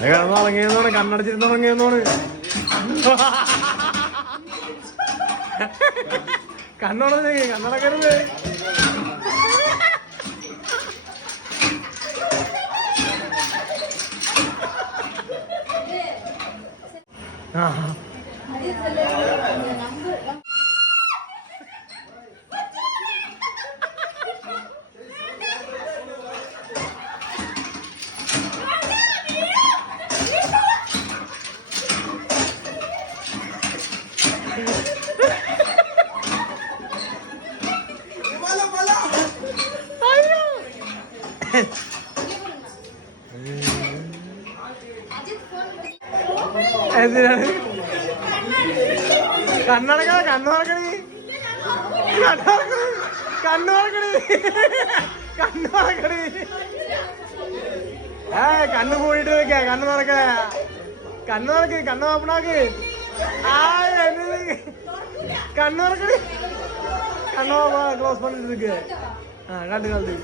കിടന്നുറങ്ങിയെന്നോണ്, കണ്ണടച്ചിരുന്നുറങ്ങിയെന്നോണ്. കണ്ണടക്കരുത്. ആ എന്തിനാണ് കണ്ണടക്കണ? കണ്ണുറക്കണി, കണ്ണുറക്കണി, കണ്ണുറക്കണി. കണ്ണ് മൂടിട്ട് വെക്ക. കണ്ണ് തുറക്ക, കണ്ണ് തുറക്ക്, കണ്ണ് ഓപ്പണാക്ക്. കണ്ണ് തുറക്കണി, കണ്ണോ ക്ലോസ് പണിട്ട് നിൽക്കുക. കണ്ട് കണ്ട്